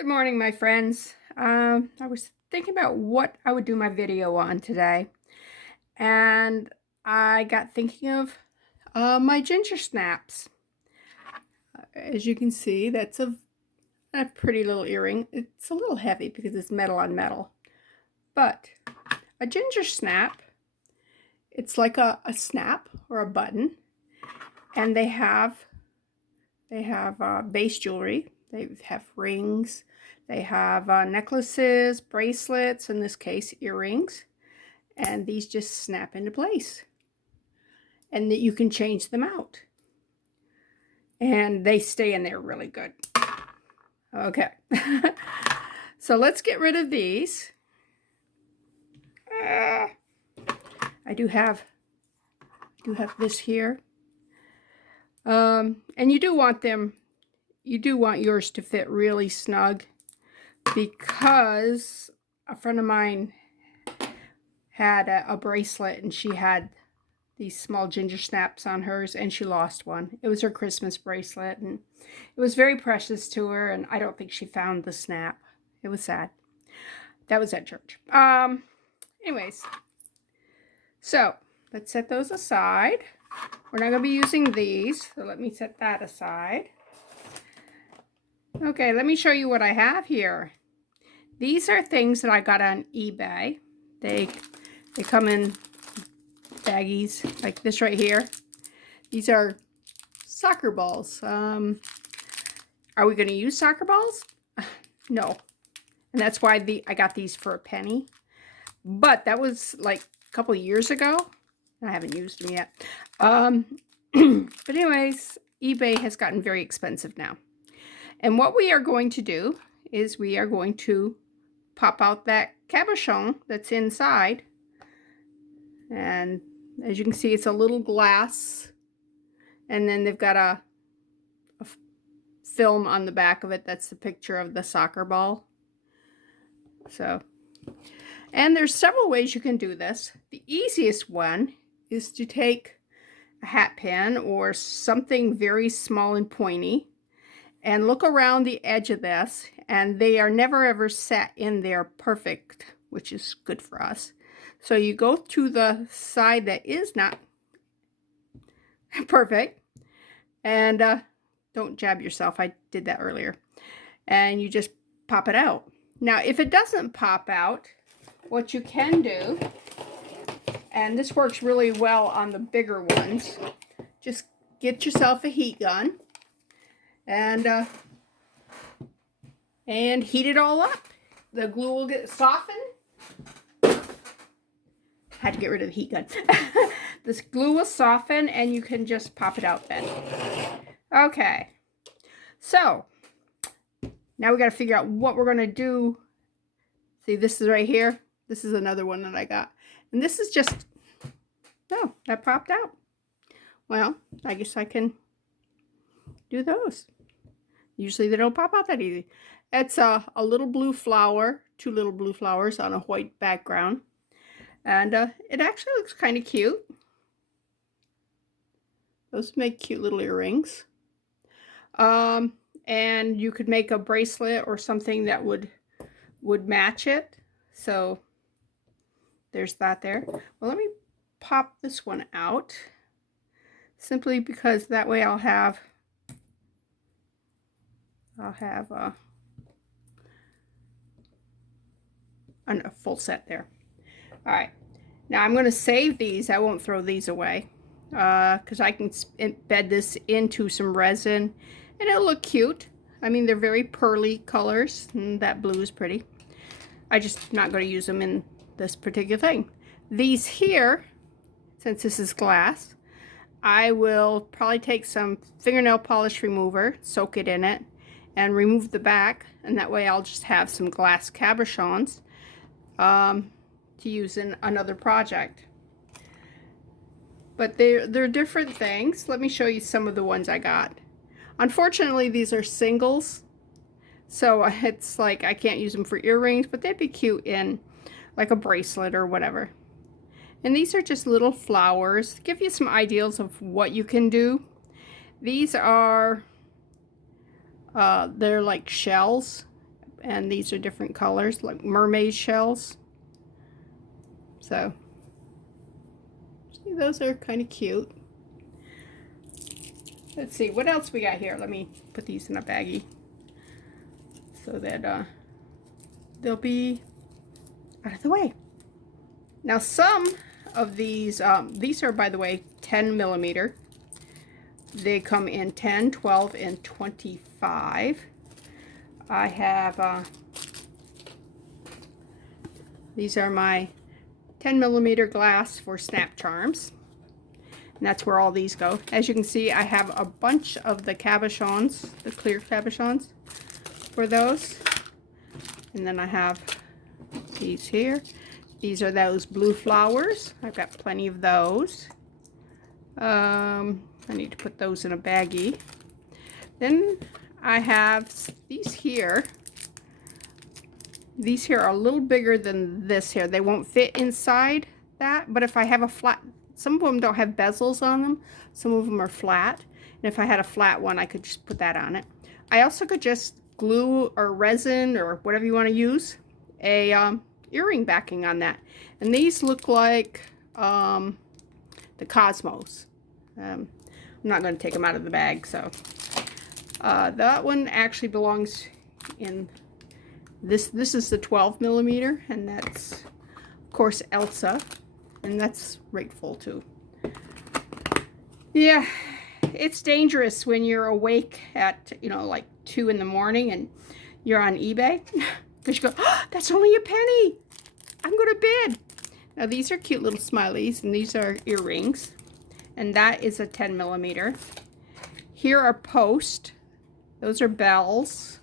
Good morning, my friends. I was thinking about what I would do my video on today, and I got thinking of my ginger snaps. As you can see, that's a pretty little earring. It's a little heavy because it's metal on metal, but a ginger snap, it's like a snap or a button, and they have base jewelry. They have rings. They have necklaces, bracelets, in this case earrings, and these just snap into place. And that you can change them out. And they stay in there really good. Okay. So let's get rid of these. I do have this here. And you do want yours to fit really snug, because a friend of mine had a bracelet and she had these small ginger snaps on hers and she lost one. It was her Christmas bracelet and it was very precious to her, and I don't think she found the snap. It was sad. That was at church. Anyways, so let's set those aside. We're not going to be using these, so let me set that aside. Okay, let me show you what I have here. These are things that I got on eBay. They come in baggies like this right here. These are soccer balls. Are we going to use soccer balls? No. And that's why I got these for a penny. But that was like a couple of years ago. I haven't used them yet. But anyways, eBay has gotten very expensive now. And what we are going to do is we are going to pop out that cabochon that's inside. And as you can see, it's a little glass. And then they've got a film on the back of it. That's the picture of the soccer ball. So, and there's several ways you can do this. The easiest one is to take a hat pin or something very small and pointy and look around the edge of this, and they are never ever set in there perfect, which is good for us. So you go to the side that is not perfect, and don't jab yourself. I did that earlier. And you just pop it out. Now, if it doesn't pop out, what you can do, and this works really well on the bigger ones, just get yourself a heat gun and heat it all up. The glue will get softened. Had to get rid of the heat gun. This glue will soften and you can just pop it out then. Okay, so now we got to figure out what we're going to do. See, this is right here. This is another one that I got. And this is just, oh, that popped out. Well, I guess I can do those. Usually they don't pop out that easy. It's a little blue flower, two little blue flowers on a white background. And it actually looks kind of cute. Those make cute little earrings. And you could make a bracelet or something that would match it. So there's that there. Well, let me pop this one out, simply because that way I'll have a full set there. All right, now I'm going to save these. I won't throw these away because I can embed this into some resin and it'll look cute. I mean, they're very pearly colors, and that blue is pretty. I'm just not going to use them in this particular thing. These here, since this is glass, I will probably take some fingernail polish remover, soak it in it, and remove the back, and that way I'll just have some glass cabochons to use in another project. But they're different things. Let me show you some of the ones I got. Unfortunately, these are singles, so it's like I can't use them for earrings, but they'd be cute in like a bracelet or whatever. And these are just little flowers to give you some ideas of what you can do. These are they're like shells, and these are different colors, like mermaid shells. So, see, those are kind of cute. Let's see, what else we got here? Let me put these in a baggie so that they'll be out of the way. Now, some of these are, by the way, 10 millimeter. They come in 10, 12, and 25. I have, these are my 10 millimeter glass for snap charms. And that's where all these go. As you can see, I have a bunch of the cabochons, the clear cabochons for those. And then I have these here. These are those blue flowers. I've got plenty of those. I need to put those in a baggie. Then I have these here. These here are a little bigger than this here. They won't fit inside that, but if I have a flat, some of them don't have bezels on them. Some of them are flat. And if I had a flat one, I could just put that on it. I also could just glue or resin or whatever you want to use a earring backing on that. And these look like the cosmos. I'm not going to take them out of the bag, so that one actually belongs in this. This is the 12 millimeter, and that's of course Elsa, and that's right full too. Yeah, it's dangerous when you're awake at, you know, like 2 in the morning and you're on eBay because you go, oh, that's only a penny, I'm going to bid. Now these are cute little smileys, and these are earrings, and that is a 10 millimeter. Here are posts. Those are bells.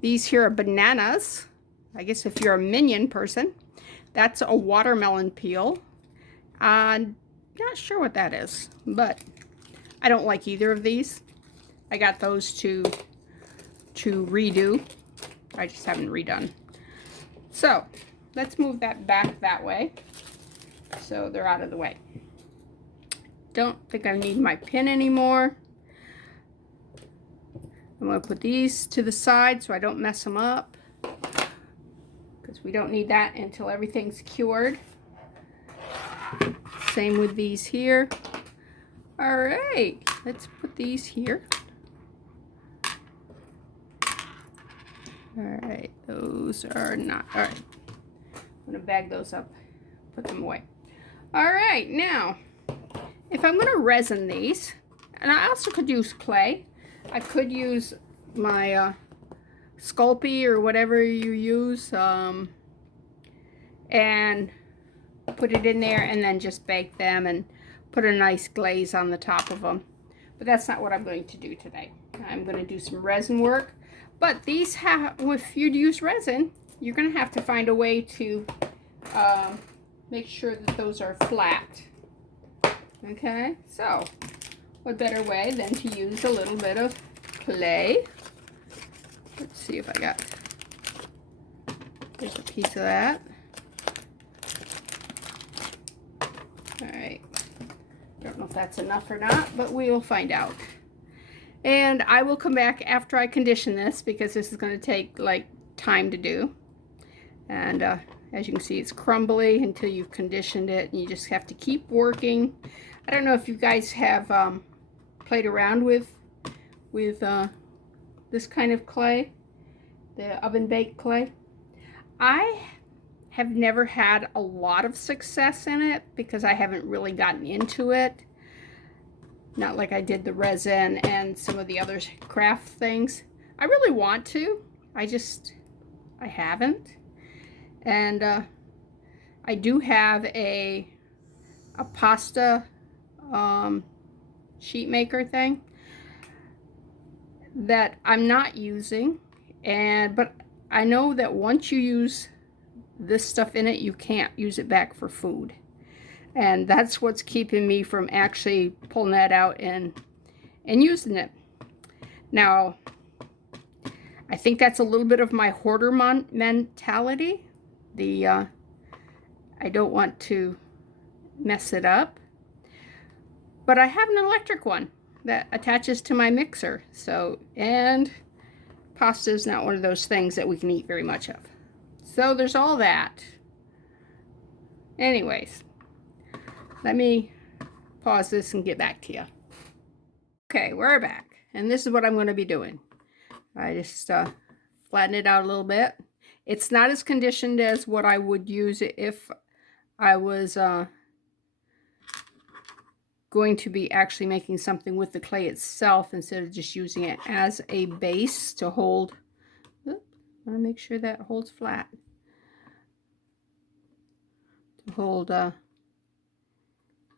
These here are bananas. I guess if you're a Minion person. That's a watermelon peel. Not sure what that is, but I don't like either of these. I got those to redo. I just haven't redone. So let's move that back that way so they're out of the way. Don't think I need my pin anymore. I'm going to put these to the side so I don't mess them up, because we don't need that until everything's cured. Same with these here. All right, let's put these here. All right, those are not, all right. I'm going to bag those up, put them away. All right, now, if I'm going to resin these, and I also could use clay. I could use my Sculpey or whatever you use, and put it in there and then just bake them and put a nice glaze on the top of them. But that's not what I'm going to do today. I'm going to do some resin work. But these have, if you use resin, you're going to have to find a way to make sure that those are flat. Okay, so what better way than to use a little bit of clay. Let's see if I got, there's a piece of that. All right, don't know if that's enough or not, but we will find out. And I will come back after I condition this, because this is going to take like time to do. And as you can see, it's crumbly until you've conditioned it, and you just have to keep working. I don't know if you guys have played around with this kind of clay, the oven baked clay. I have never had a lot of success in it because I haven't really gotten into it. Not like I did the resin and some of the other craft things. I really want to. I haven't. And I do have a pasta sheet maker thing that I'm not using, but I know that once you use this stuff in it, you can't use it back for food, and that's what's keeping me from actually pulling that out and using it. Now, I think that's a little bit of my hoarder mentality. I don't want to mess it up, but I have an electric one that attaches to my mixer, so, and pasta is not one of those things that we can eat very much of. So there's all that. Anyways, let me pause this and get back to you. Okay, we're back. And this is what I'm going to be doing. I just flatten it out a little bit. It's not as conditioned as what I would use if I was going to be actually making something with the clay itself instead of just using it as a base to hold. I want to make sure that holds flat. To hold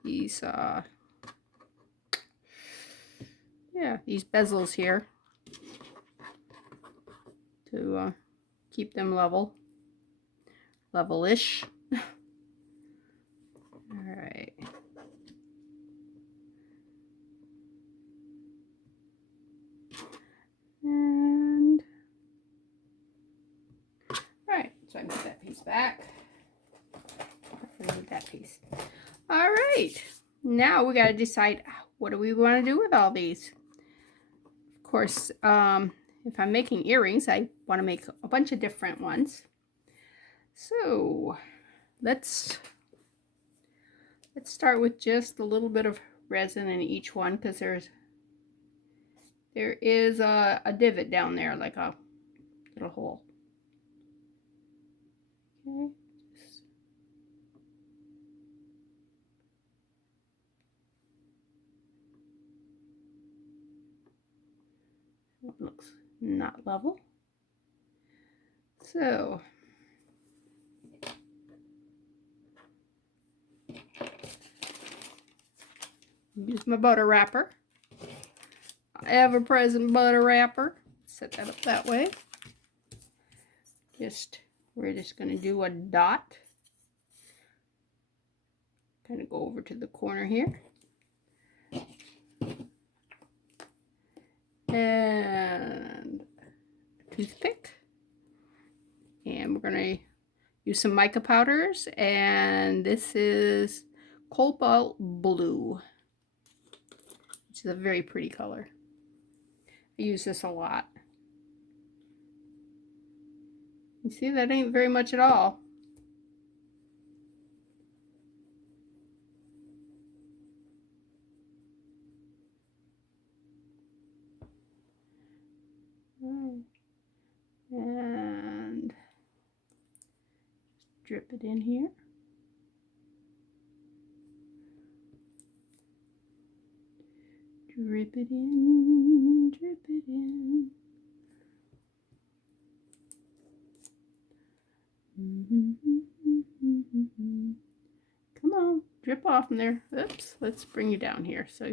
these these bezels here to keep them level-ish. All right. And all right, so I put that piece back. I need that piece. All right, now we got to decide what do we want to do with all these. Of course, if I'm making earrings, I want to make a bunch of different ones. So let's start with just a little bit of resin in each one, because there is a divot down there, like a little hole. Okay. It looks not level. So use my butter wrapper. Ever-present butter wrapper. Set that up that way. We're just going to do a dot. Kind of go over to the corner here. And a toothpick. And we're going to use some mica powders. And this is cobalt blue, which is a very pretty color. I use this a lot. You see, that ain't very much at all. And drip it in here. Drip it in, drip it in. Come on, drip off in there. Oops, let's bring you down here so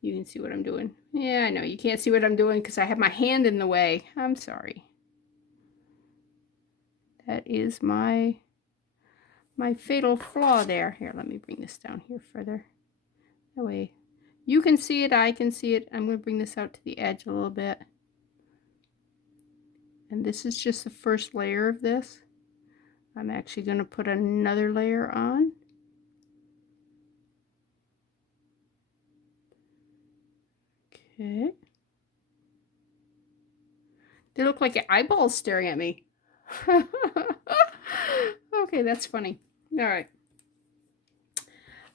you can see what I'm doing. Yeah, I know you can't see what I'm doing because I have my hand in the way. I'm sorry. That is my fatal flaw there. Here, let me bring this down here further. That way you can see it, I can see it. I'm going to bring this out to the edge a little bit. And this is just the first layer of this. I'm actually going to put another layer on. Okay. They look like eyeballs staring at me. Okay, that's funny. All right.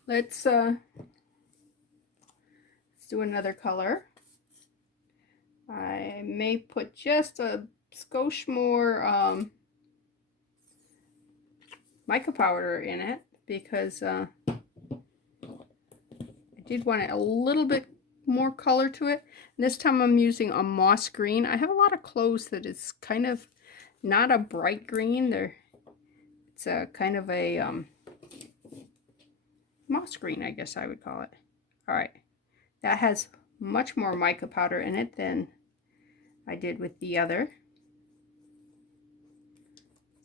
Let's do another color. I may put just a skosh more mica powder in it because I did want a little bit more color to it. And this time I'm using a moss green. I have a lot of clothes that is kind of not a bright green. It's a kind of a moss green, I guess I would call it. All right, that has much more mica powder in it than I did with the other.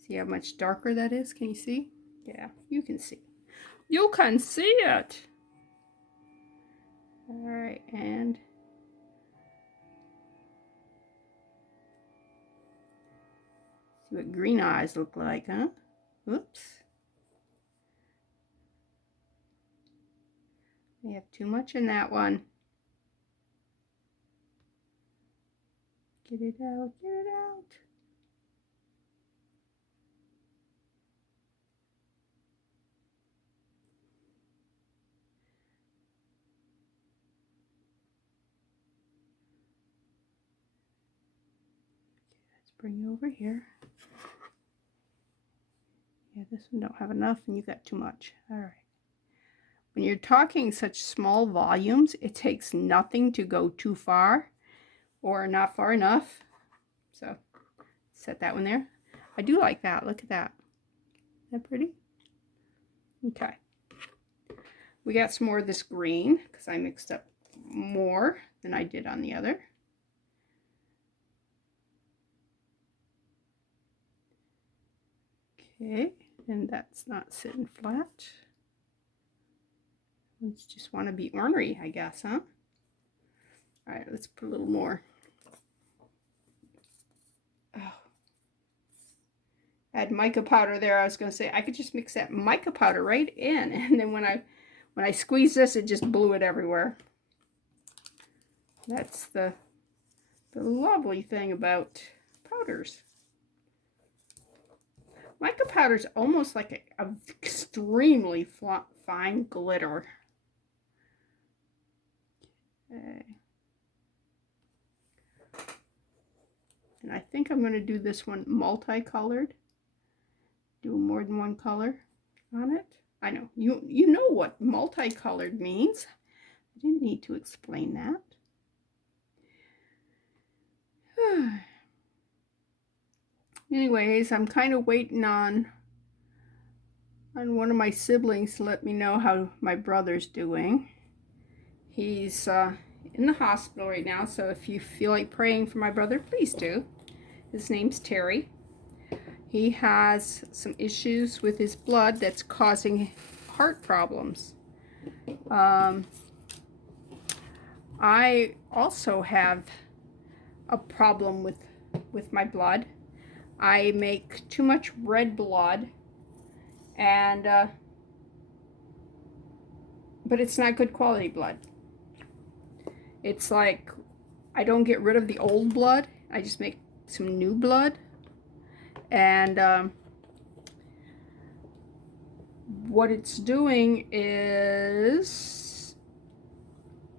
See how much darker that is? Can you see? Yeah, you can see. You can see it. All right, and see what green eyes look like, huh? Oops. I have too much in that one. Get it out, get it out. Let's bring you over here. Yeah, this one don't have enough and you got too much. All right. When you're talking such small volumes, it takes nothing to go too far or not far enough. So set that one there. I do like that. Look at that. Isn't that pretty? Okay. We got some more of this green because I mixed up more than I did on the other. Okay, and that's not sitting flat. We just want to be ornery, I guess, huh? All right, let's put a little more. Oh. Add mica powder there. I was going to say I could just mix that mica powder right in, and then when I squeeze this, it just blew it everywhere. That's the lovely thing about powders. Mica powder is almost like a extremely fine glitter. Okay. And I think I'm going to do this one multicolored. Do more than one color on it. I know, you know what multicolored means. I didn't need to explain that. Anyways, I'm kind of waiting on one of my siblings to let me know how my brother's doing. He's in the hospital right now, so if you feel like praying for my brother, please do. His name's Terry. He has some issues with his blood that's causing heart problems. I also have a problem with my blood. I make too much red blood, and but it's not good quality blood. It's like I don't get rid of the old blood. I just make some new blood, and what it's doing is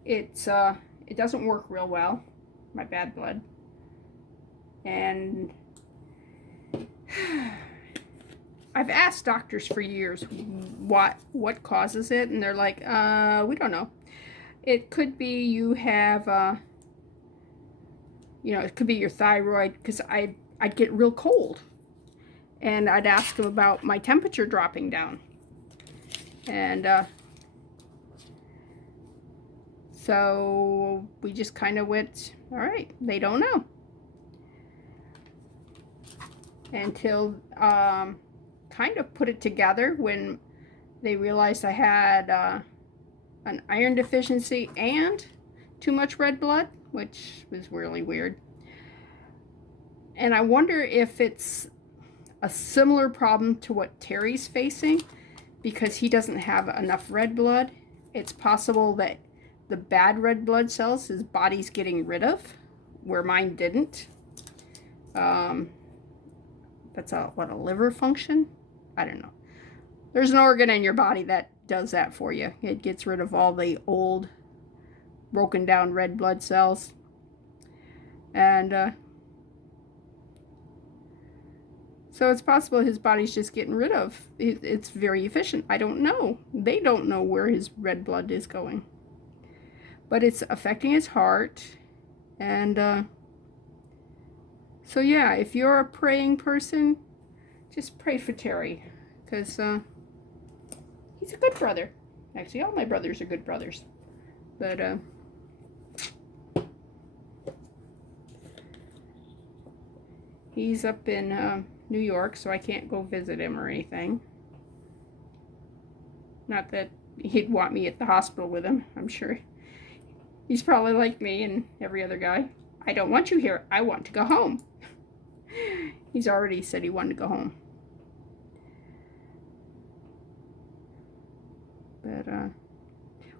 it doesn't work real well, my bad blood, and I've asked doctors for years what causes it, and they're like, we don't know. It could be you have, you know, it could be your thyroid, because I'd get real cold, and I'd ask them about my temperature dropping down, and so we just kind of went, all right, they don't know, until kind of put it together when they realized I had an iron deficiency and too much red blood, which was really weird. And I wonder if it's a similar problem to what Terry's facing, because he doesn't have enough red blood. It's possible that the bad red blood cells his body's getting rid of, where mine didn't. That's a liver function? I don't know. There's an organ in your body that does that for you. It gets rid of all the old, broken down red blood cells. And so it's possible his body's just getting rid of. It's very efficient. I don't know. They don't know where his red blood is going. But it's affecting his heart. And so yeah, if you're a praying person, just pray for Terry, because he's a good brother. Actually, all my brothers are good brothers. But he's up in New York, so I can't go visit him or anything. Not that he'd want me at the hospital with him. I'm sure he's probably like me and every other guy. I don't want you here. I want to go home. He's already said he wanted to go home. But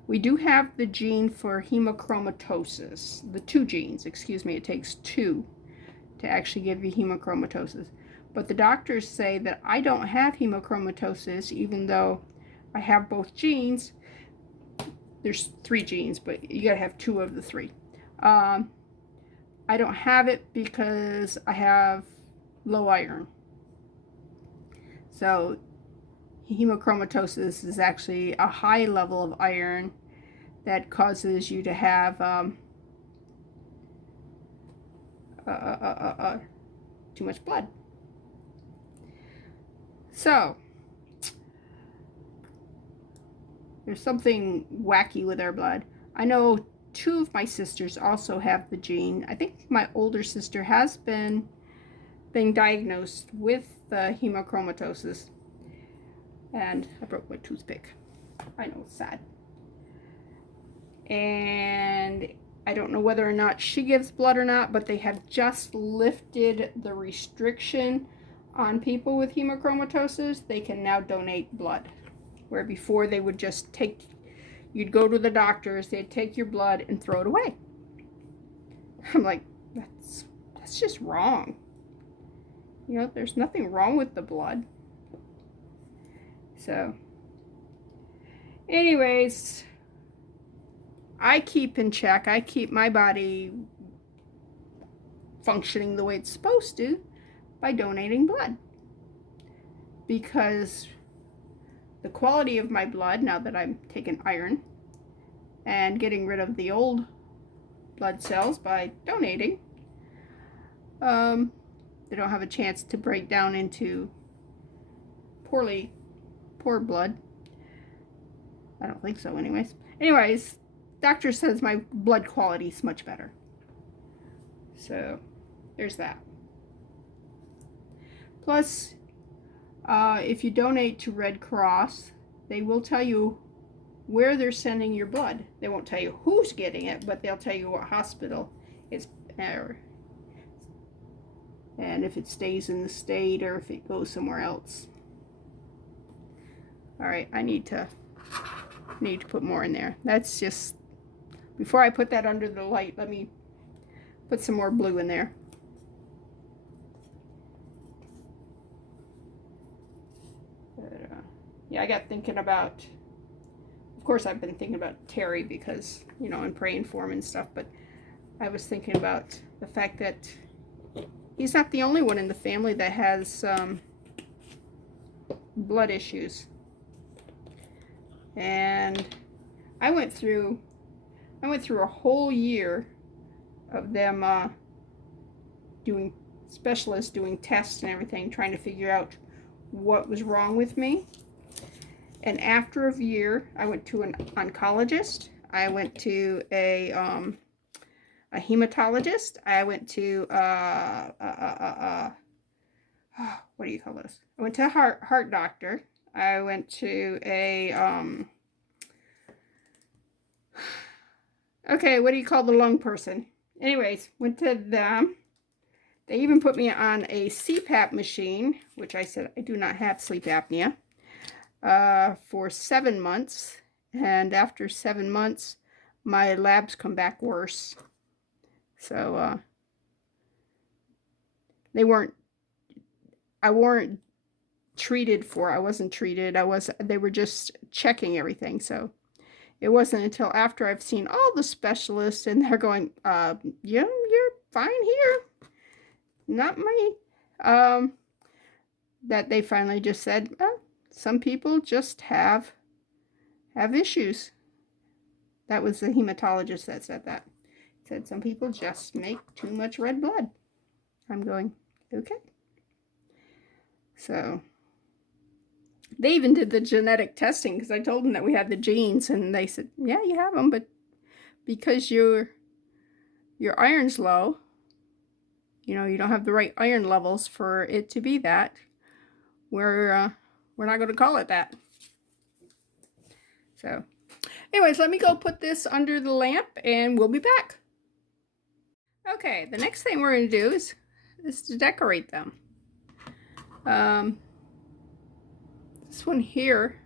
we do have the gene for hemochromatosis. The two genes, excuse me, it takes two. to actually give you hemochromatosis. But the doctors say that I don't have hemochromatosis, even though I have both genes. There's 3 genes, but you gotta have 2 of the 3. I don't have it because I have low iron. So hemochromatosis is actually a high level of iron that causes you to have too much blood. So there's something wacky with our blood. I know 2 of my sisters also have the gene. I think my older sister has been diagnosed with hemochromatosis. And I broke my toothpick. I know, it's sad. And I don't know whether or not she gives blood or not, but they have just lifted the restriction on people with hemochromatosis. They can now donate blood, where before they would just take, you'd go to the doctors, they'd take your blood and throw it away. I'm like, that's just wrong. You know, there's nothing wrong with the blood. So, anyways, I keep in check. I keep my body functioning the way it's supposed to by donating blood. Because the quality of my blood, now that I'm taking iron and getting rid of the old blood cells by donating, they don't have a chance to break down into poor blood. I don't think so anyways. Doctor says my blood quality is much better. So there's that. Plus, if you donate to Red Cross, they will tell you where they're sending your blood. They won't tell you who's getting it, but they'll tell you what hospital it's and if it stays in the state or if it goes somewhere else. All right, I need to put more in there. That's just, before I put that under the light, let me put some more blue in there. Yeah, I got thinking about, of course I've been thinking about Terry because, you know, I'm praying for him and stuff, but I was thinking about the fact that he's not the only one in the family that has blood issues. And I went through a whole year of them doing tests and everything, trying to figure out what was wrong with me. And after a year, I went to an oncologist. I went to a hematologist. I went to what do you call this? I went to a heart doctor. I went to a okay, what do you call the lung person? Anyways, went to them. They even put me on a CPAP machine, which I said I do not have sleep apnea, for 7 months. And after 7 months, my labs come back worse. So I wasn't treated. They were just checking everything. So it wasn't until after I've seen all the specialists and they're going, yeah, you're fine here. Not me. That they finally just said, some people just have issues. That was the hematologist that said that. Said some people just make too much red blood. I'm going, okay. So they even did the genetic testing because I told them that we had the genes, and they said, yeah, you have them, but because your iron's low, you know, you don't have the right iron levels for it to be that, we're not going to call it that. So anyways, let me go put this under the lamp and we'll be back. Okay, the next thing we're going to do is to decorate them. This one here,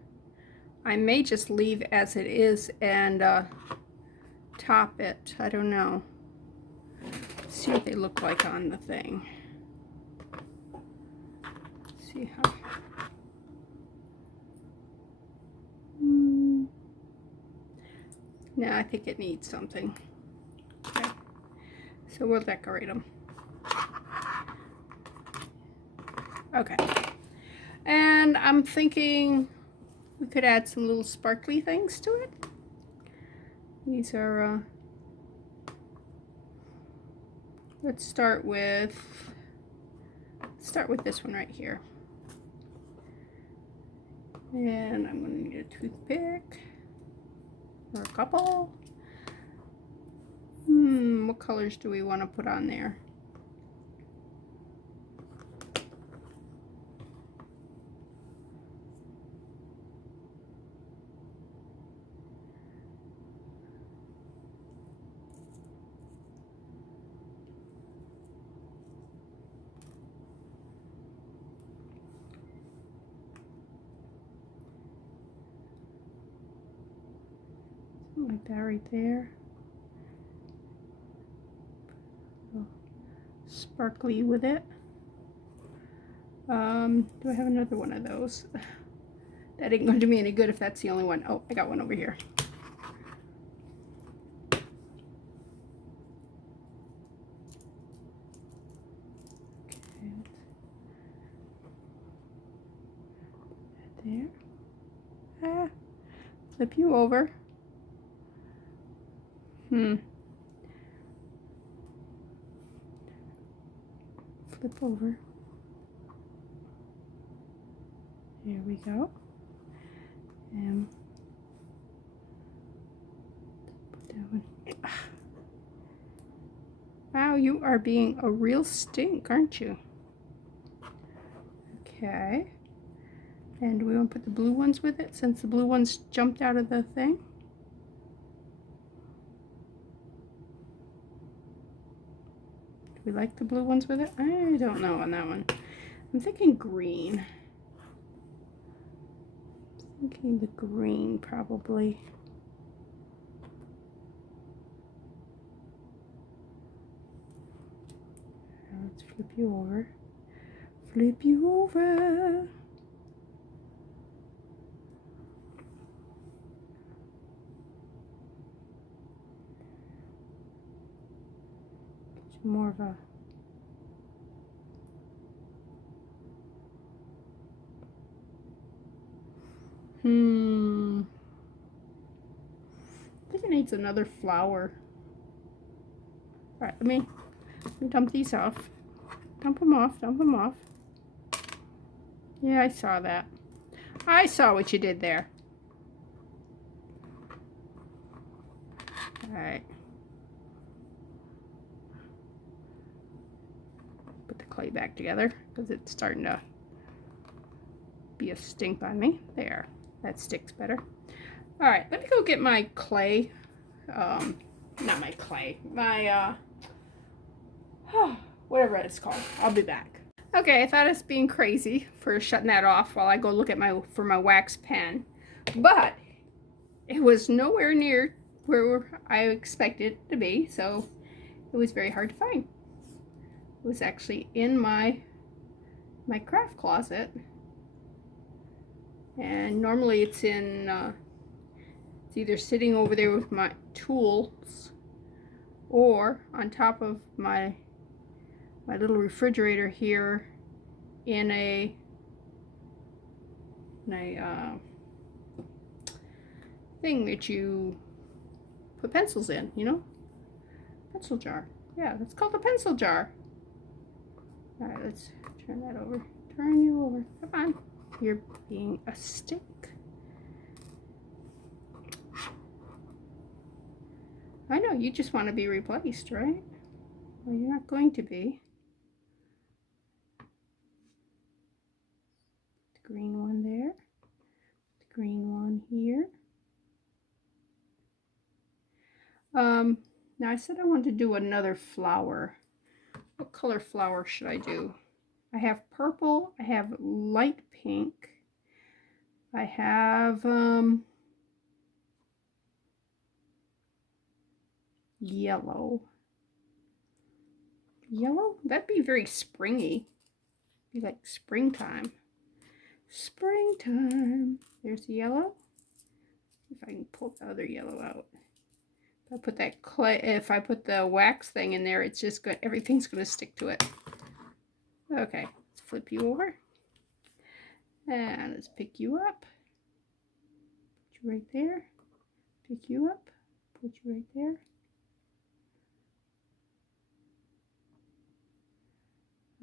I may just leave as it is and top it. I don't know. see what they look like on the thing. See how. No, I think it needs something. Okay. So we'll decorate them. Okay. And I'm thinking we could add some little sparkly things to it. These are, let's start with this one right here. And I'm going to need a toothpick. Or a couple. What colors do we want to put on there? Like that right there. Sparkly with it. Do I have another one of those? That ain't going to do me any good if that's the only one. Oh, I got one over here. Okay. There. Ah, flip you over. Flip over. There we go. And put that one. Wow, you are being a real stink, aren't you? Okay. And we want to put the blue ones with it since the blue ones jumped out of the thing. Do we like the blue ones with it? I don't know on that one. I'm thinking green. I'm thinking the green probably. Now let's flip you over. Flip you over. More of a I think it needs another flower. All right, let me dump these off. Dump them off, dump them off. Yeah, I saw that. I saw what you did there. All right. Put the clay back together because it's starting to be a stink on me. There, that sticks better. All right, let me go get my clay. Not my clay, my whatever it's called. I'll be back. Okay, I thought I was being crazy for shutting that off while I go look at my wax pen, but it was nowhere near where I expected it to be, so it was very hard to find. It was actually in my craft closet, and normally it's in it's either sitting over there with my tools or on top of my little refrigerator here in a thing that you put pencils in, you know? Pencil jar. Yeah, that's called a pencil jar. All right, let's turn that over. Turn you over. Come on. You're being a stick. I know, you just want to be replaced, right? Well, you're not going to be. The green one there. The green one here. Now I said I wanted to do another flower. What color flower should I do? I have purple, I have light pink, I have yellow, Yellow? That'd be very springy. Be like springtime. Springtime. There's the yellow. If I can pull the other yellow out. If I put that clay, if I put the wax thing in there, it's just good. Everything's going to stick to it. Okay, let's flip you over. And let's pick you up. Put you right there. Pick you up. Put you right there.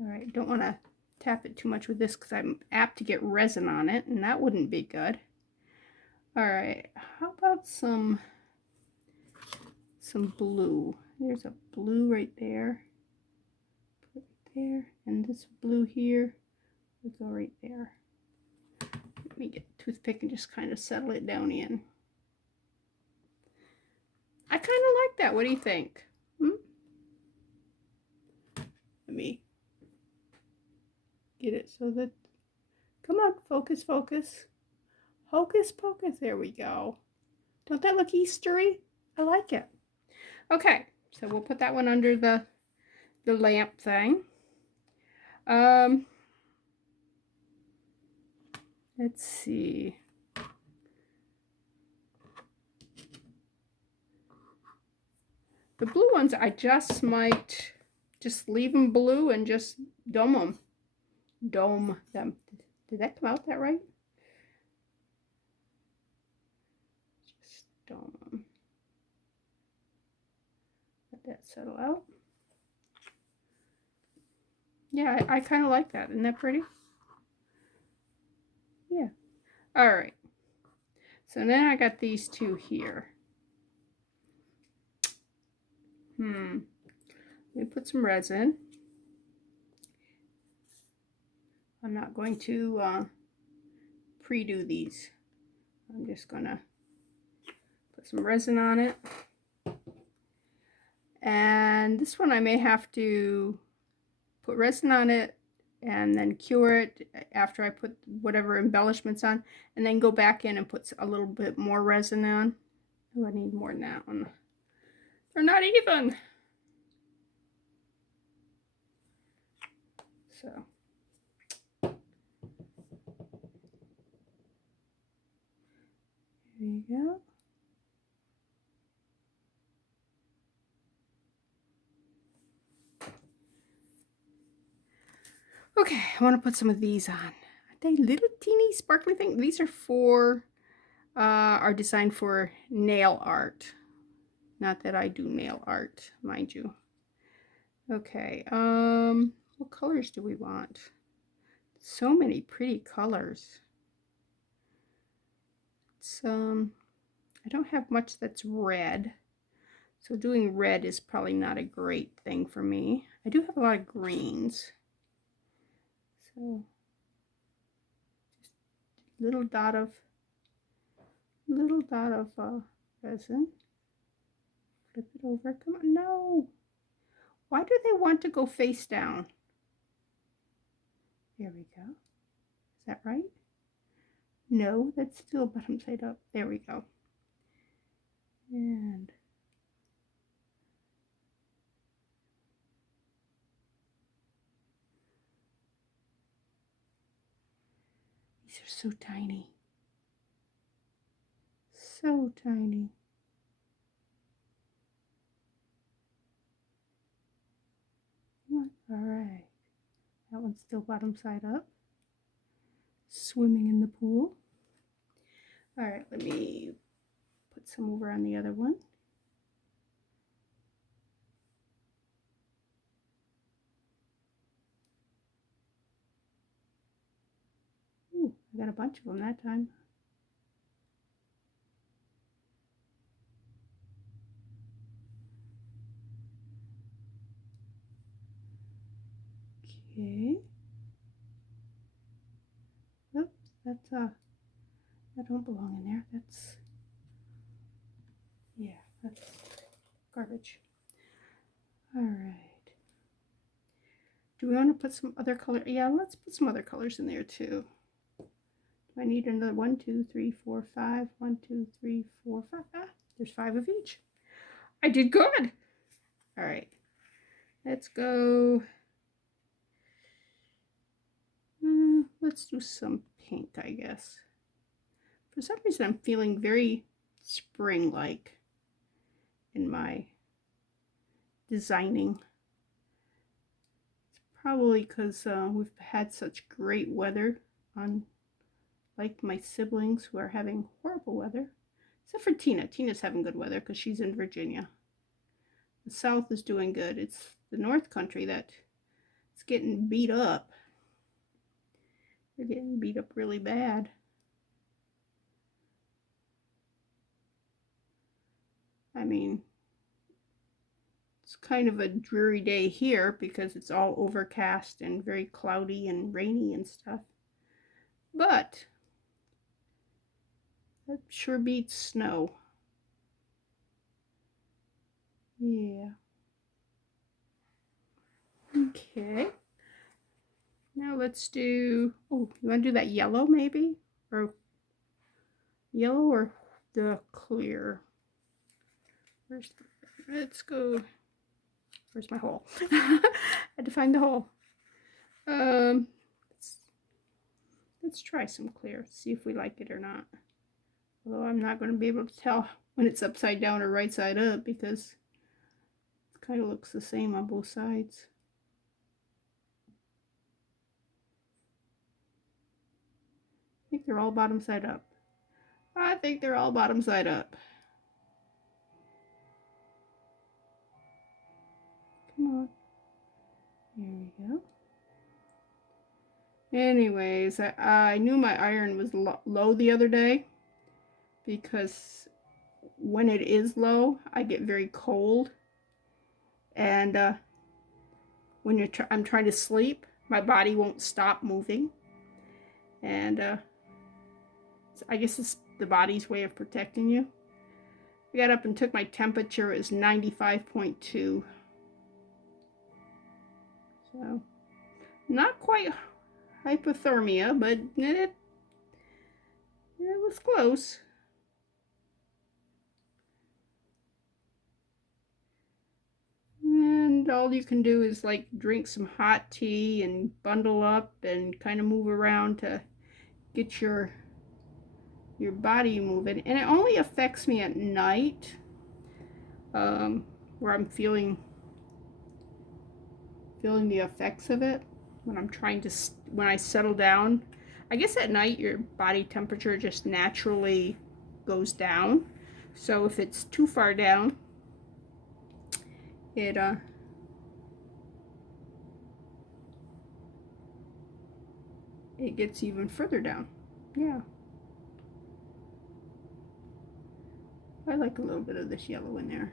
All right, don't want to tap it too much with this because I'm apt to get resin on it, and that wouldn't be good. All right, how about some blue? There's a blue right there. Put it right there, and this blue here would go right there. Let me get a toothpick and just kind of settle it down in. I kind of like that. What do you think? Let me get it so that, come on, focus, focus. Hocus pocus, there we go. Don't that look Eastery? I like it. Okay, so we'll put that one under the lamp thing. Let's see. The blue ones, I just might just leave them blue and just dome them. Dome them. Did that come out that right? Just dome them. Let that settle out. Yeah, I kind of like that. Isn't that pretty? Yeah. All right. So then I got these two here. Let me put some resin. I'm not going to pre-do these. I'm just gonna put some resin on it. And this one I may have to put resin on it and then cure it after I put whatever embellishments on, and then go back in and put a little bit more resin on. Oh, I need more than that one. They're not even. So. There you go. Okay, I want to put some of these on. Are they little teeny sparkly things? These are designed for nail art. Not that I do nail art, mind you. Okay, what colors do we want? So many pretty colors. It's, I don't have much that's red, so doing red is probably not a great thing for me. I do have a lot of greens, so just little dot of resin. Flip it over. Come on, no. Why do they want to go face down? There we go. Is that right? No, that's still bottom side up. There we go. And these are so tiny. So tiny. All right. That one's still bottom side up. Swimming in the pool. All right, let me put some over on the other one. Ooh, I got a bunch of them that time. Okay. Oops, that's that don't belong in there. That's, yeah, that's garbage. All right. Do we want to put some other color? Yeah, let's put some other colors in there too. Do I need another 1, 2, 3, 4, 5? 1, 2, 3, 4, 5. Ah, there's 5 of each. I did good. All right. Let's go. Let's do some pink, I guess. For some reason, I'm feeling very spring-like in my designing. It's probably because we've had such great weather, unlike my siblings who are having horrible weather. Except for Tina. Tina's having good weather because she's in Virginia. The South is doing good. It's the North Country that's getting beat up. They're getting beat up really bad. I mean, it's kind of a dreary day here because it's all overcast and very cloudy and rainy and stuff. But that sure beats snow. Yeah. Okay. Now let's do, oh, you want to do that yellow maybe? Or yellow or the clear? Let's go. Where's my hole? I had to find the hole. Let's try some clear. See if we like it or not. Although I'm not going to be able to tell when it's upside down or right side up because it kind of looks the same on both sides. I think they're all bottom side up. I think they're all bottom side up. Come on. There we go. Anyways, I knew my iron was low the other day because when it is low, I get very cold. And when I'm trying to sleep, my body won't stop moving. And I guess it's the body's way of protecting you. I got up and took my temperature. It was 95.2. So, not quite hypothermia, but it was close. And all you can do is like drink some hot tea and bundle up and kind of move around to get your body moving. And it only affects me at night, where I'm feeling the effects of it when I'm trying to, when I settle down. I guess at night your body temperature just naturally goes down. So if it's too far down, it gets even further down. Yeah. I like a little bit of this yellow in there.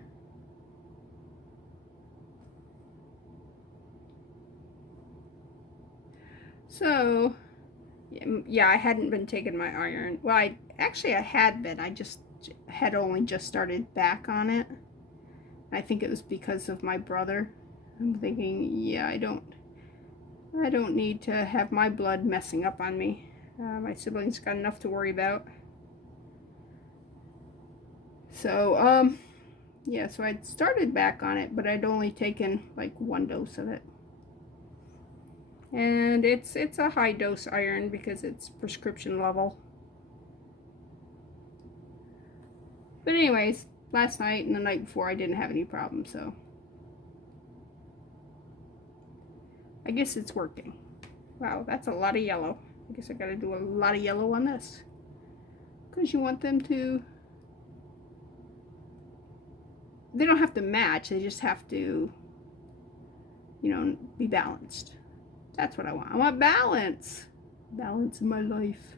So, yeah, I hadn't been taking my iron. Well, I had been. I just had only just started back on it. I think it was because of my brother. I'm thinking, yeah, I don't need to have my blood messing up on me. My siblings got enough to worry about. So, yeah, so I'd started back on it, but I'd only taken like 1 dose of it. And it's a high dose iron because it's prescription level. But anyways, last night and the night before I didn't have any problems, so I guess it's working. Wow, that's a lot of yellow. I guess I gotta do a lot of yellow on this. Because you want them to, they don't have to match, they just have to, you know, be balanced. That's what I want. I want balance. Balance in my life.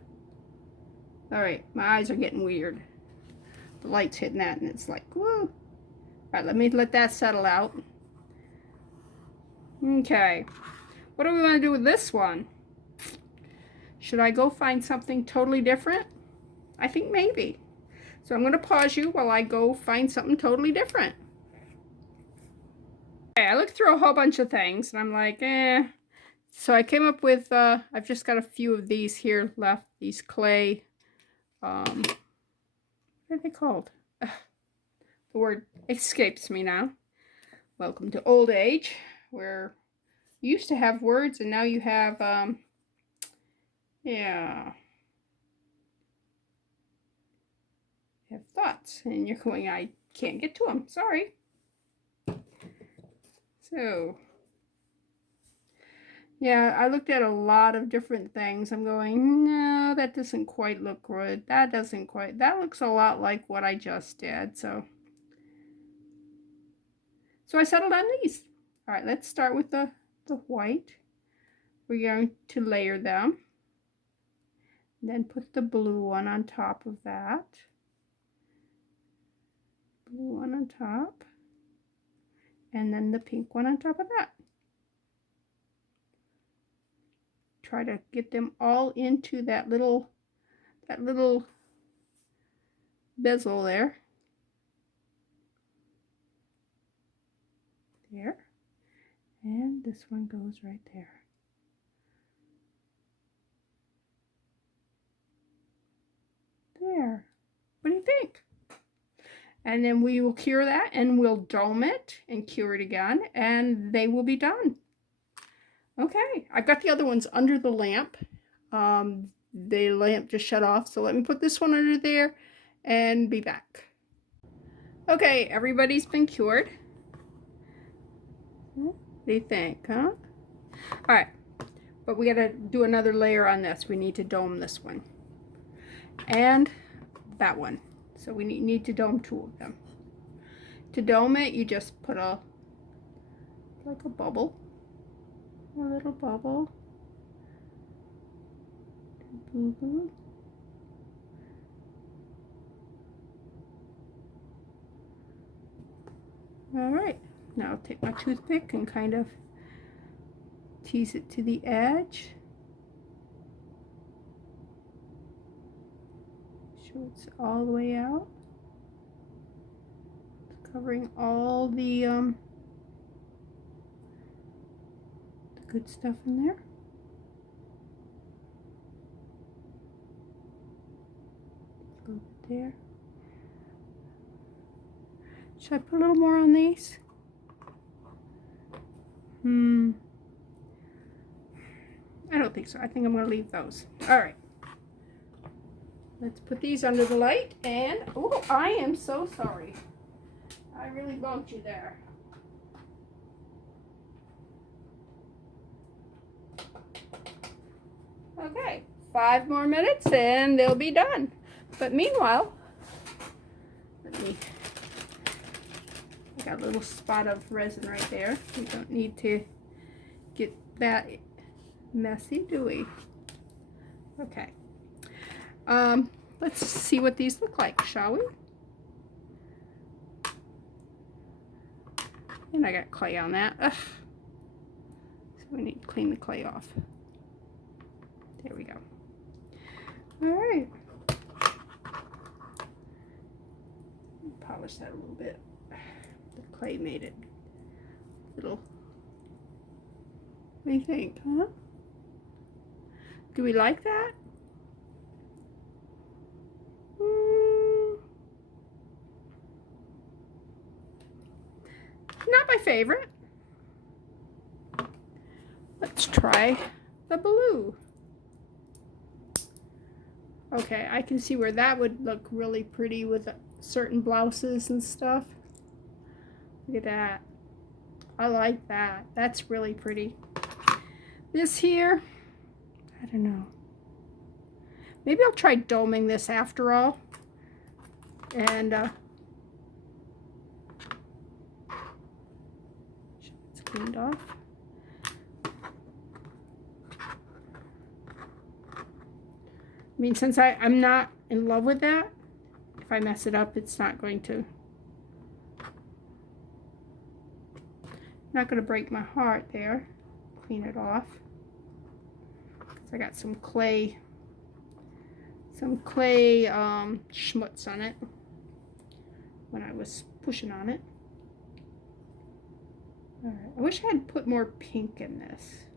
Alright, my eyes are getting weird. The light's hitting that and it's like, whoa. Alright, let me let that settle out. Okay. What do we want to do with this one? Should I go find something totally different? I think maybe. So I'm going to pause you while I go find something totally different. Okay, I looked through a whole bunch of things and I'm like, eh. So I came up with, I've just got a few of these here left. These clay, what are they called? The word escapes me now. Welcome to old age. where you used to have words and now you have, yeah, you have thoughts, and you're going, I can't get to them, sorry. So, yeah, I looked at a lot of different things. I'm going, no, that doesn't quite look good. That looks a lot like what I just did. So I settled on these. All right, let's start with the white. We're going to layer them. Then put the blue one on top of that. Blue one on top. And then the pink one on top of that. Try to get them all into that little bezel there. There. And this one goes right there. There. What do you think? And then we will cure that and we'll dome it and cure it again and they will be done. Okay, I've got the other ones under the lamp. The lamp just shut off, so let me put this one under there and be back. Okay, everybody's been cured. What do you think, huh? All right, but we gotta do another layer on this. We need to dome this one and that one. So we need to dome two of them. To dome it, you just put like a bubble, a little bubble. All right, now I'll take my toothpick and kind of tease it to the edge. Show it's all the way out. It's covering all the good stuff in there. A little bit there. Should I put a little more on these? I don't think so. I think I'm going to leave those. All right. Let's put these under the light. And, oh, I am so sorry. I really bumped you there. Okay, 5 more minutes and they'll be done. But meanwhile, I got a little spot of resin right there. We don't need to get that messy, do we? Okay. Let's see what these look like, shall we? And I got clay on that. Ugh. So we need to clean the clay off. There we go. All right. Polish that a little bit. The clay made it little. What do you think, huh? Do we like that? Not my favorite. Let's try the blue. Okay, I can see where that would look really pretty with certain blouses and stuff. Look at that. I like that. That's really pretty. This here, I don't know. Maybe I'll try doming this after all. And it's cleaned off. I mean, since I'm not in love with that, if I mess it up, it's not going to break my heart there. Clean it off. I got some clay schmutz on it when I was pushing on it. All right. I wish I had put more pink in this.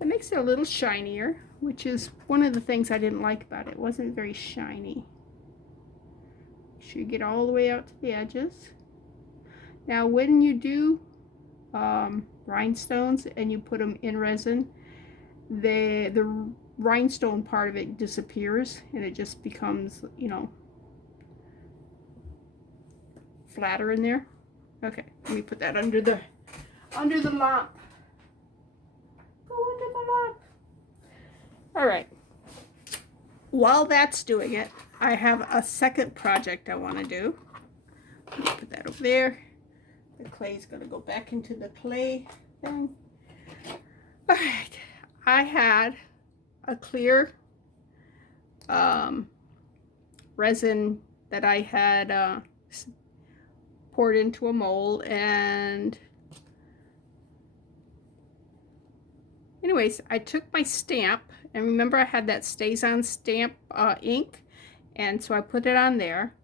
It makes it a little shinier, which is one of the things I didn't like about it. It wasn't very shiny. sure you get all the way out to the edges. Now when you do rhinestones and you put them in resin, the rhinestone part of it disappears and it just becomes, you know, flatter in there. Okay, let me put that under the lamp. Go under the lamp. All right. While that's doing it, I have a second project I want to do. Put that over there. The clay's going to go back into the clay thing. All right. I had a clear resin that I had poured into a mold, and anyways, I took my stamp, and remember I had that stays on stamp ink, and so I put it on there.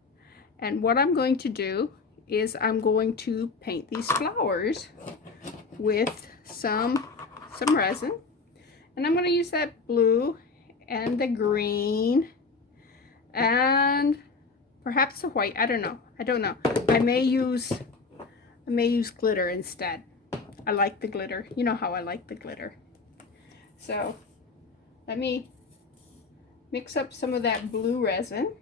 And what I'm going to do is I'm going to paint these flowers with some resin, and I'm going to use that blue and the green and perhaps the white. I don't know. I may use glitter instead. I like the glitter. You know how I like the glitter. So let me mix up some of that blue resin.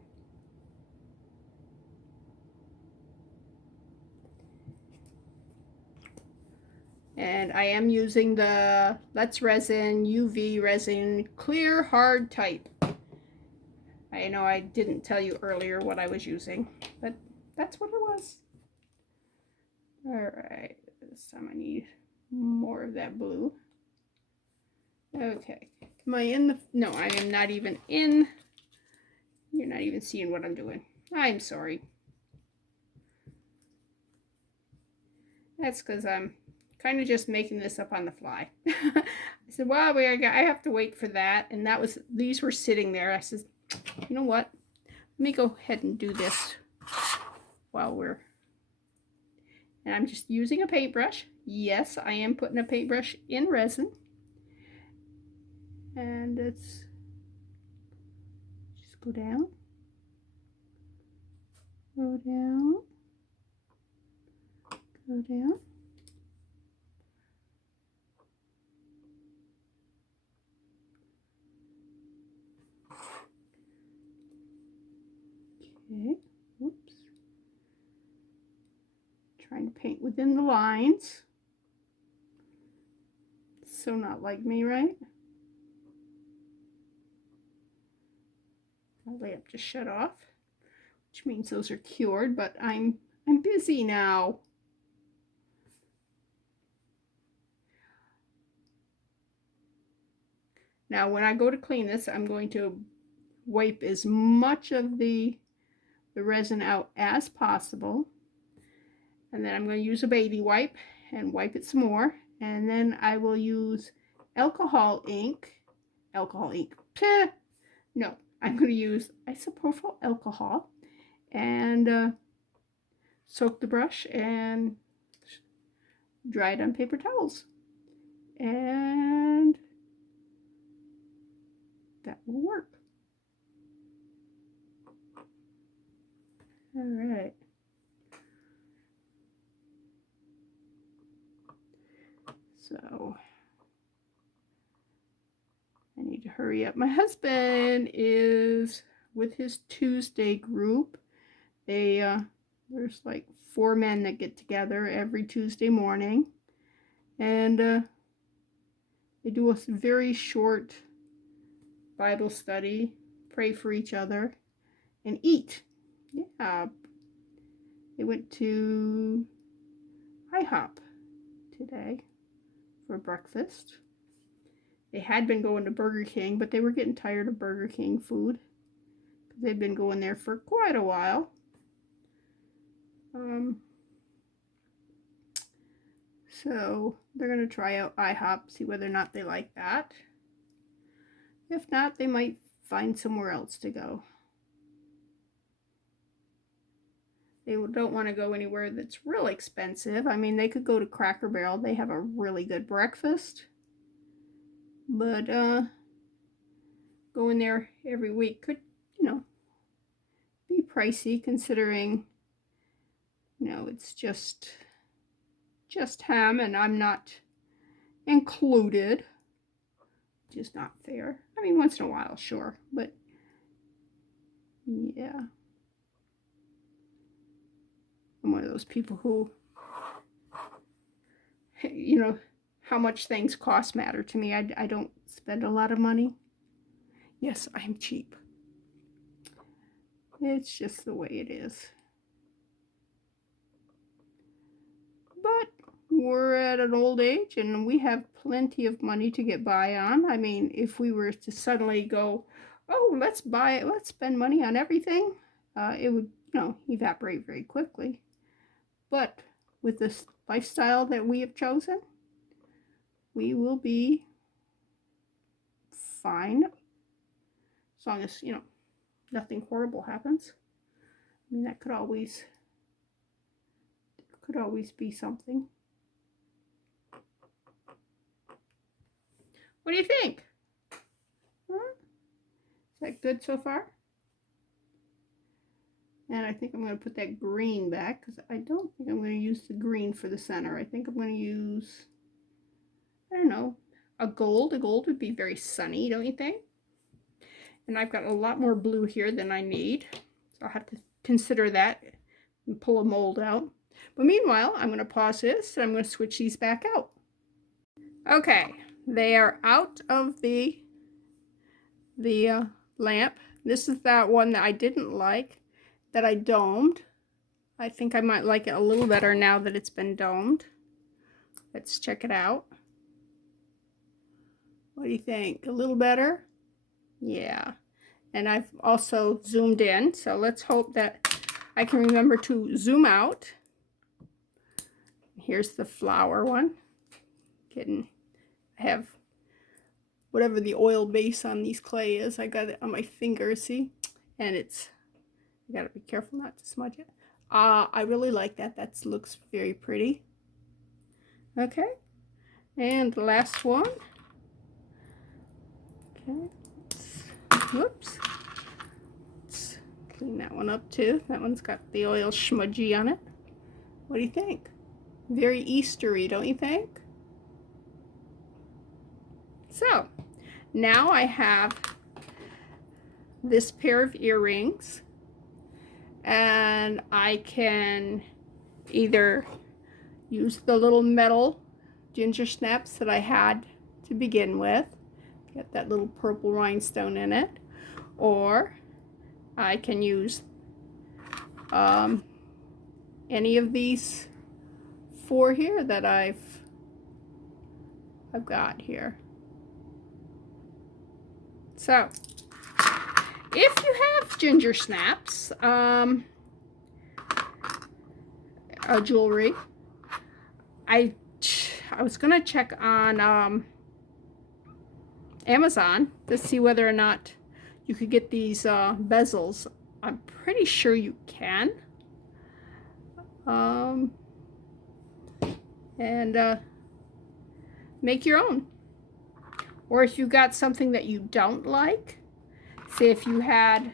And I am using the Let's Resin UV resin clear hard type. I know I didn't tell you earlier what I was using, but that's what it was. All right, this time I need more of that blue. Okay, am I in the, no, I am not even in. You're not even seeing what I'm doing. I'm sorry. That's because I'm kind of just making this up on the fly. I said, well, I have to wait for that. And that was, these were sitting there. I said, you know what? Let me go ahead and do this while we're, and I'm just using a paintbrush. Yes, I am putting a paintbrush in resin. And it's, just go down. Go down. Go down. Okay, whoops. Trying to paint within the lines. So not like me, right? My lamp just shut off, which means those are cured, but I'm busy now. Now when I go to clean this, I'm going to wipe as much of the resin out as possible. And then I'm going to use a baby wipe and wipe it some more. And then I will use alcohol ink. No, I'm going to use isopropyl alcohol and soak the brush and dry it on paper towels. And that will work. All right. So I need to hurry up. My husband is with his Tuesday group. There's like 4 men that get together every Tuesday morning, and they do a very short Bible study, pray for each other, and eat. Yeah, they went to IHOP today for breakfast. They had been going to Burger King, but they were getting tired of Burger King food because they'd been going there for quite a while. So they're going to try out IHOP, see whether or not they like that. If not, they might find somewhere else to go. They don't want to go anywhere that's real expensive. I mean, they could go to Cracker Barrel. They have a really good breakfast. But going there every week could, you know, be pricey considering, you know, it's just him and I'm not included, which is not fair. I mean, once in a while, sure, but yeah. I'm one of those people who, you know, how much things cost matter to me. I don't spend a lot of money. Yes, I'm cheap. It's just the way it is. But we're at an old age and we have plenty of money to get by on. I mean, if we were to suddenly go, oh, let's spend money on everything, it would, you know, evaporate very quickly. But with this lifestyle that we have chosen, we will be fine as long as, you know, nothing horrible happens. I mean, that could always be something. What do you think? Huh? Is that good so far? And I think I'm going to put that green back because I don't think I'm going to use the green for the center. I think I'm going to use, I don't know, a gold. A gold would be very sunny, don't you think? And I've got a lot more blue here than I need. So I'll have to consider that and pull a mold out. But meanwhile, I'm going to pause this and I'm going to switch these back out. Okay, they are out of the lamp. This is that one that I didn't like, that I domed. I think I might like it a little better now that it's been domed. Let's check it out. What do you think? A little better? Yeah. And I've also zoomed in, so let's hope that I can remember to zoom out. Here's the flower one. I have whatever the oil base on these clay is. I got it on my finger, see? And I gotta be careful not to smudge it. I really like that. That looks very pretty. Okay. And the last one. Okay. Whoops. Let's clean that one up too. That one's got the oil smudgy on it. What do you think? Very Eastery, don't you think? So, now I have this pair of earrings, and I can either use the little metal Gingersnaps that I had to begin with, get that little purple rhinestone in it, or I can use any of these four here that I've got here. So, if you have Gingersnaps, jewelry, I was gonna check on Amazon to see whether or not you could get these bezels. I'm pretty sure you can. And make your own. Or if you got something that you don't like, say if you had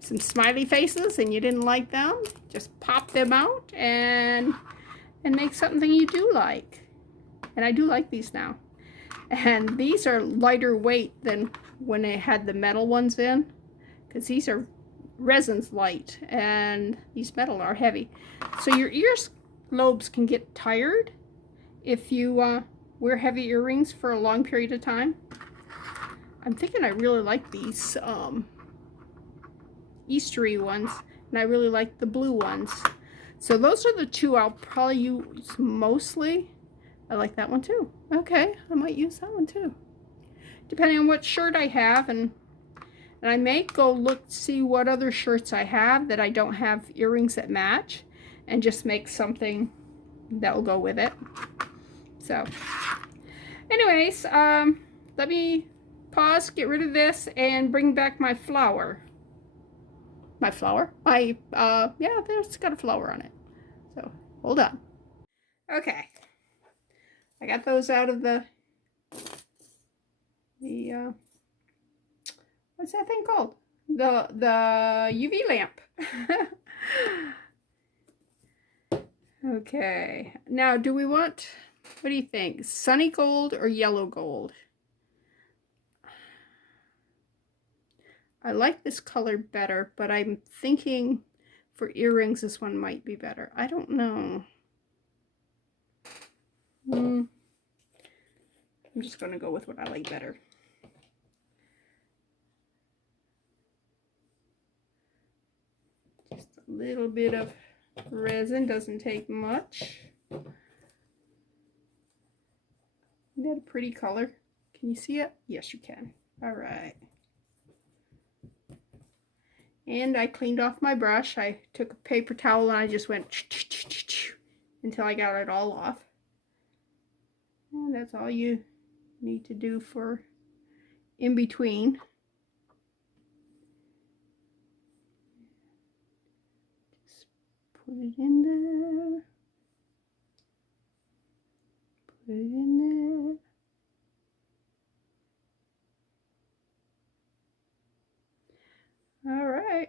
some smiley faces and you didn't like them, just pop them out and make something you do like. And I do like these now. And these are lighter weight than when they had the metal ones in, because these are resin's light and these metal are heavy. So your ears lobes can get tired if you wear heavy earrings for a long period of time. I'm thinking I really like these Eastery ones, and I really like the blue ones. So those are the two I'll probably use mostly. I like that one too. Okay, I might use that one too. Depending on what shirt I have, and I may go look, see what other shirts I have that I don't have earrings that match, and just make something that will go with it. So, anyways, let me pause, get rid of this, and bring back my flower. My flower? Yeah, there's got a flower on it. So, hold on. Okay. I got those out of the what's that thing called? the UV lamp. Okay, now do we want, what do you think? Sunny gold or yellow gold? I like this color better, but I'm thinking for earrings this one might be better. I don't know. I'm just going to go with what I like better. Just a little bit of resin, doesn't take much. Isn't that a pretty color? Can you see it? Yes, you can. All right. And I cleaned off my brush. I took a paper towel and I just went until I got it all off. And that's all you need to do for in between. Just put it in there. Put it in there. All right.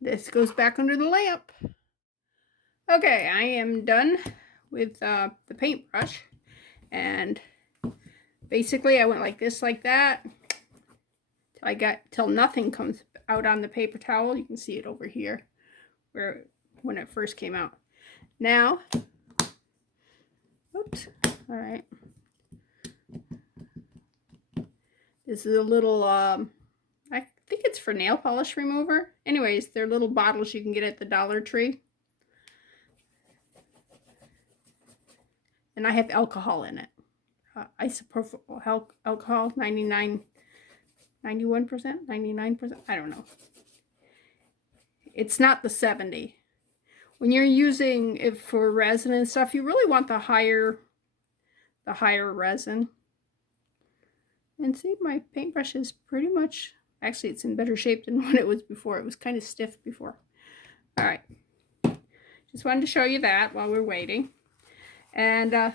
This goes back under the lamp. Okay, I am done with the paintbrush. And basically I went like this, like that. Till nothing comes out on the paper towel. You can see it over here where when it first came out. Now, oops, all right. This is a little, I think it's for nail polish remover. Anyways, they're little bottles you can get at the Dollar Tree. And I have alcohol in it. Isopropyl alcohol, 91%, 99%, I don't know. It's not the 70. When you're using it for resin and stuff, you really want the higher resin. And see, my paintbrush is pretty much, actually it's in better shape than what it was before. It was kind of stiff before. All right, just wanted to show you that while we're waiting. And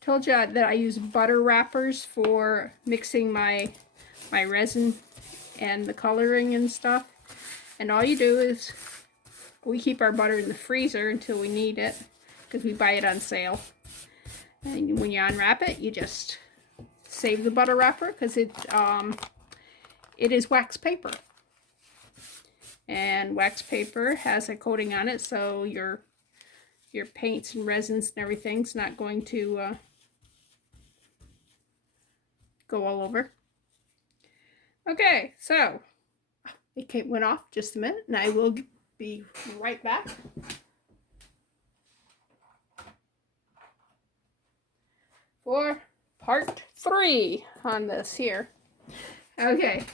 told you that I use butter wrappers for mixing my resin and the coloring and stuff. And all you do is, we keep our butter in the freezer until we need it because we buy it on sale. And when you unwrap it, you just save the butter wrapper because it is wax paper. And wax paper has a coating on it, so your paints and resins and everything's not going to go all over. Okay, so it went off just a minute, and I will be right back. For part 3 on this here. Okay.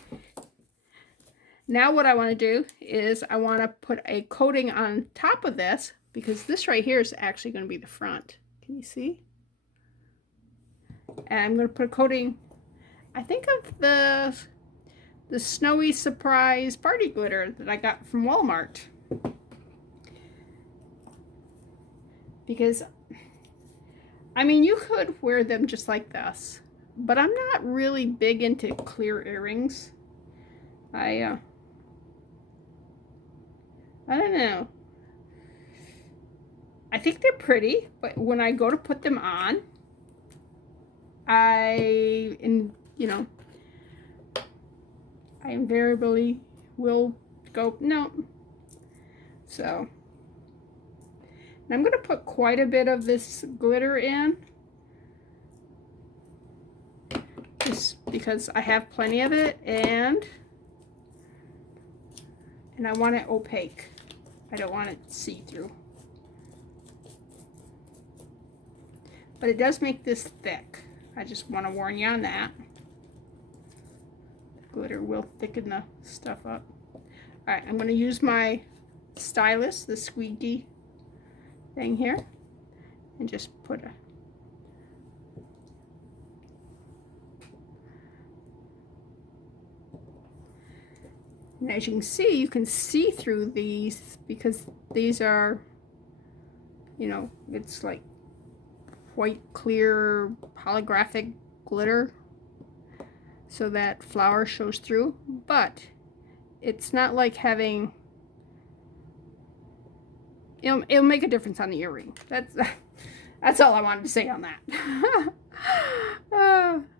Now what I want to do is I want to put a coating on top of this, because this right here is actually going to be the front. Can you see? And I'm going to put a coating, I think of the Snowy Surprise Party Glitter that I got from Walmart. Because, I mean, you could wear them just like this, but I'm not really big into clear earrings. I don't know. I think they're pretty, but when I go to put them on, I invariably will go, no. So, and I'm going to put quite a bit of this glitter in, just because I have plenty of it, and I want it opaque. I don't want it see-through. But it does make this thick. I just want to warn you on that. Glitter will thicken the stuff up. Alright, I'm going to use my stylus, the squeaky thing here, and just put a and as you can see through these, because these are, it's like white clear holographic glitter. so that flower shows through, but it's not like having, it'll make a difference on the earring. That's all I wanted to say on that.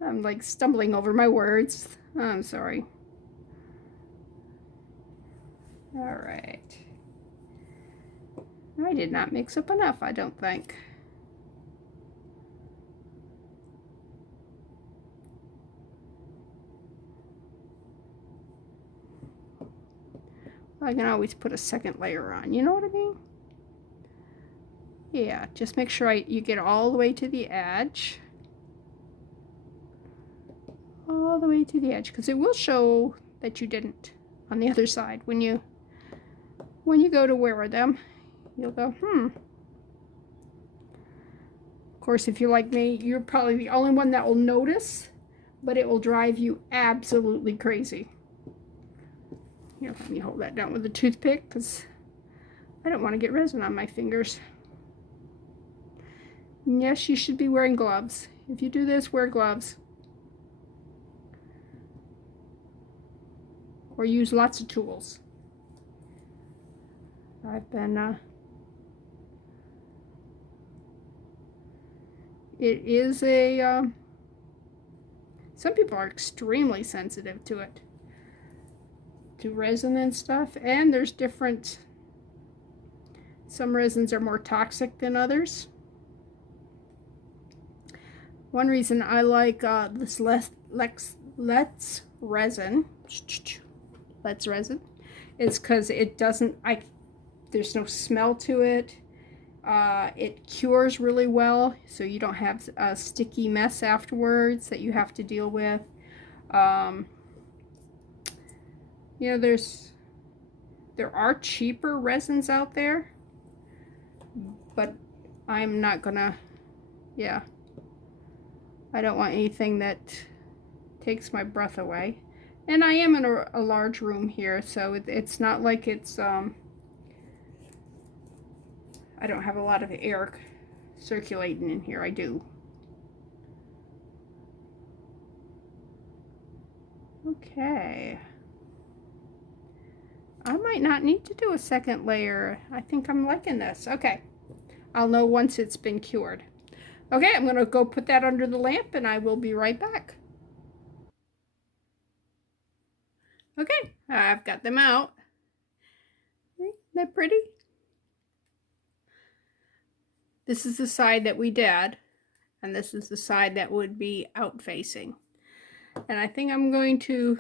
I'm like stumbling over my words. I'm sorry. All right. I did not mix up enough, I don't think. I can always put a second layer on, you know what I mean? Yeah, just make sure you get all the way to the edge. All the way to the edge, because it will show that you didn't on the other side. When you go to wear them, you'll go, Of course, if you're like me, you're probably the only one that will notice, but it will drive you absolutely crazy. Here, let me hold that down with a toothpick, because I don't want to get resin on my fingers. And yes, you should be wearing gloves. If you do this, wear gloves. Or use lots of tools. I've been, it is a, some people are extremely sensitive to it. To resin and stuff. And there's different, some resins are more toxic than others. One reason I like this Let's resin is because it doesn't, there's no smell to it. It cures really well, so you don't have a sticky mess afterwards that you have to deal with. You know, there are cheaper resins out there, but I'm not gonna, yeah. I don't want anything that takes my breath away. And I am in a large room here, so it's not like it's, I don't have a lot of air circulating in here. I do. Okay. I might not need to do a second layer. I think I'm liking this. Okay. I'll know once it's been cured. Okay, I'm going to go put that under the lamp and I will be right back. Okay, I've got them out. Isn't that pretty? This is the side that we did, and this is the side that would be out facing. And I think I'm going to,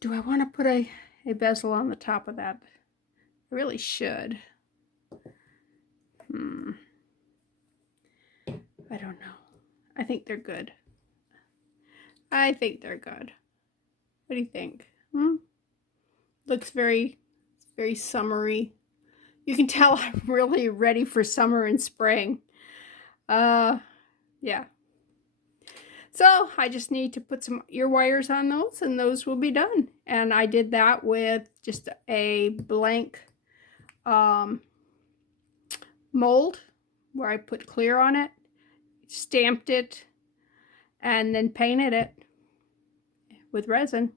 do I want to put a bezel on the top of that? I really should. I don't know. I think they're good. I think they're good. What do you think? Looks very summery. You can tell I'm really ready for summer and spring. Yeah. So I just need to put some ear wires on those, and those will be done. And I did that with just a blank mold where I put clear on it, stamped it, and then painted it with resin.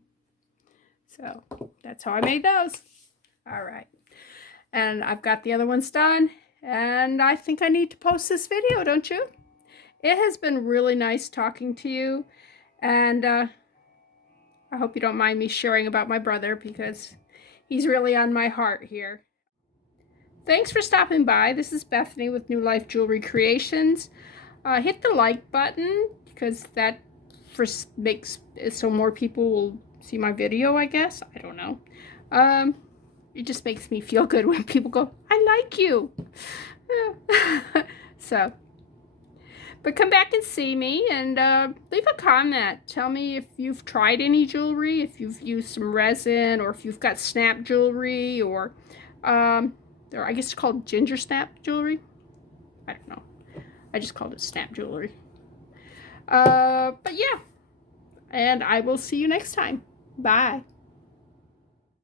So that's how I made those. All right. And I've got the other ones done, and I think I need to post this video, don't you? It has been really nice talking to you, and I hope you don't mind me sharing about my brother, because he's really on my heart here. Thanks for stopping by. This is Bethany with New Life Jewelry Creations. Hit the like button, because that makes it so more people will see my video, I guess. I don't know. It just makes me feel good when people go, I like you. So, but come back and see me, and leave a comment. Tell me if you've tried any jewelry, if you've used some resin, or if you've got snap jewelry, or I guess it's called Gingersnap jewelry. I don't know. I just called it snap jewelry. But yeah, and I will see you next time. Bye.